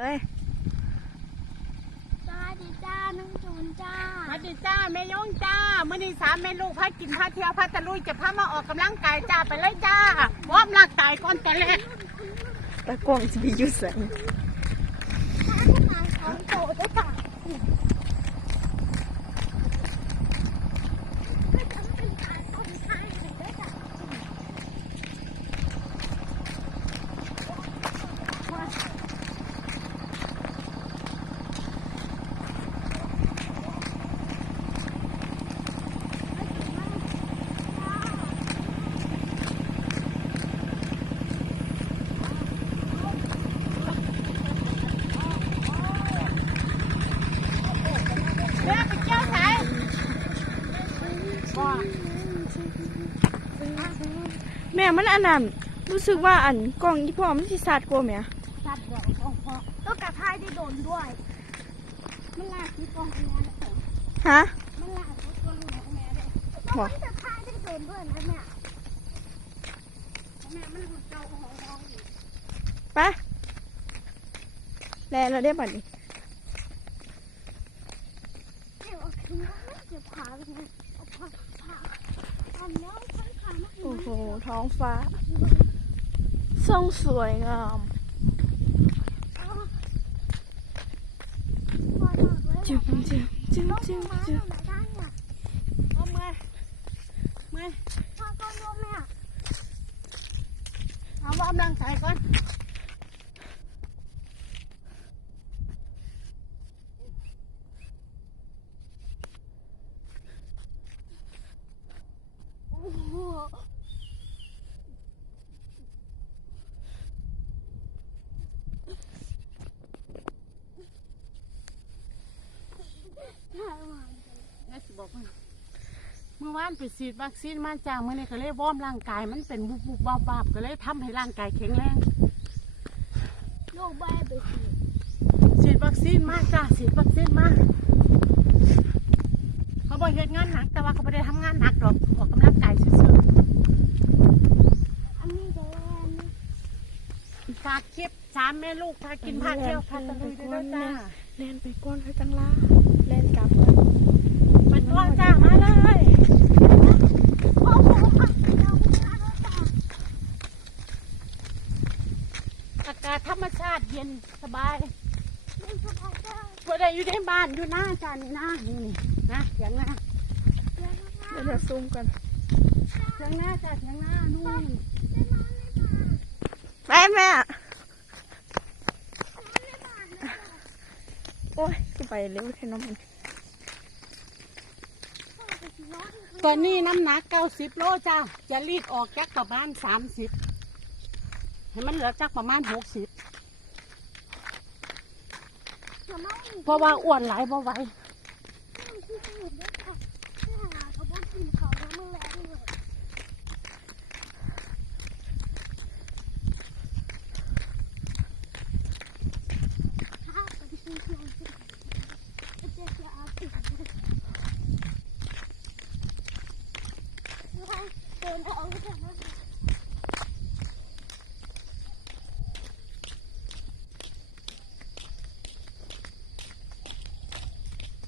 เลยสวัสดีจ้าน้องจูนจ้าสวัสดีจ้าแม่ยงจ้ามื่อนี้สามแม่ลูกพากินพาเที่ยวพาตะลุยจะพามาออกกำลังกายจ้าไปเลยจ้าวอร์มร่างกายก่อนแต่แรกตะกล้องจะมีอยู่แสงถ้าที่มาของโตด้วยค่ะไม่ทำเป็นการทำทางเลยด้วยจ้ะ แม่ไปเที่ยวไหนว่า แม่มันอันนั้นรู้สึกว่าอันกล้องยี่พ่อมันสิสาดกว่าแม่ตัดเดี๋ยวของพ่อแล้วกระทายที่โดนด้วย มันลากที่กองแม่เลยฮะมันลากที่กองแม่เลยแล้วมันจะทายที่โดนด้วยนะแม่แม่มันหุ่นเจ้าของเราอยู่ไปแลเราได้บัดนี้ เดี๋ยวเอาขึ้นมาเดี๋ยวพาไปไงเอาพาพาอันน้องฉันพามาอีก โอ้โหท้องฟ้าทรงสวยงามจึ๊บจึ๊บจึ๊บจึ๊บจึ๊บเอามามาเอาวอร์มร่างกายก่อน แม่สิบอกว่าเมื่อวานไปฉีดวัคซีนมาจ้าเมื่อนี้ก็เลยวอร์มร่างกายมันเป็นบุบบุบๆบาบๆก็เลยทำให้ร่างกายแข็งแรงลูกใบไปสิฉีดวัคซีนมาจ้าฉีดวัคซีนมาเขาบอกเหตุงานหนักแต่ว่าเขาไม่ได้ทำงานหนักหรอกออกกำลังกายซื่ออันนี้จะแลนๆฝากคลิปสามแม่ลูกพากินพาเที่ยวพาตะลุยด้วยนะจ้า แลนไปก้อนไปตั้งล่าแลนกลับก่อนมาตัวจ้ามาเลย โอ้โหอะเราไม่ได้แล้วจ้ะ อากาศธรรมชาติเย็น สบายไม่สบายจ้ะพอได้อยู่ในบ้านอยู่หน้าจ้านี่นะนี่นี่นะเสียงหน้าเดี๋ยวนะเดี๋ยวจะซูมกันเสียงหน้าจ้าเสียงหน้านู่นไปแม่โอ้ยกูไปเร็วแค่น้องมันตอนนี้น้ำหนักเก้าสิบโลจ้าจะรีดออกจากประมาณสามสิบให้มันเหลือจากประมาณหกสิบ เพราะว่าอ้วนหลายบ่ไหว ที่สมุดด้วยค่ะที่หาเขาบอกกินเขาแล้วมันแรงเลยถ้าเป็นที่ที่เราจะจะจะเอาติดเดินออกจากนั้น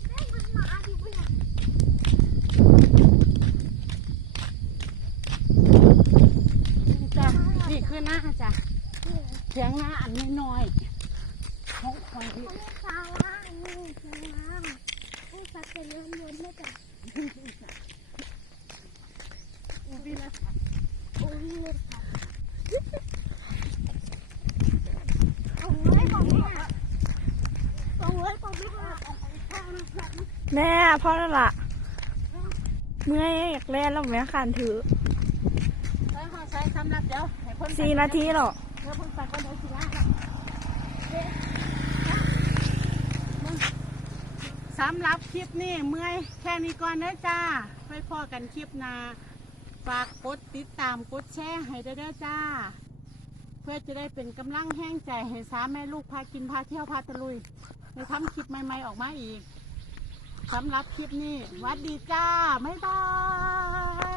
แม่มันมาดิเว้ย จ้านี่คือหน้าจ้ะ เสียงนาอันน้อยๆของคอยเขาเรียกซาร่านี่คือน้ำให้สัตว์เป็นเรือนยนไม่จับอูวิลสัตว์โอ้ยเลยค่ะเอาไว้ก่อนแม่เอาไว้ก่อนแม่เอาไปข้างนะครับแม่พ่อนั่นล่ะ เมื่อยอยากแล่นแล้วแม่ขานถือใช้ข้อใช้สำหรับเดี๋ยวให้เพิ่นสี่นาทีหรอ สำหรับคลิปนี้เมื่อยแค่นี้ก่อนเด้อจ้าไว้พอกันคลิปหน้าฝากกดติดตามกดแชร์ให้ได้ด้อจ้า เพื่อจะได้เป็นกำลังแห้งใจให้สามแม่ลูกพากินพาเที่ยวพาตะลุยในทำคลิปใหม่ๆออกมาอีกสำหรับคลิปนี้วัดดีจ้า บ๊ายบาย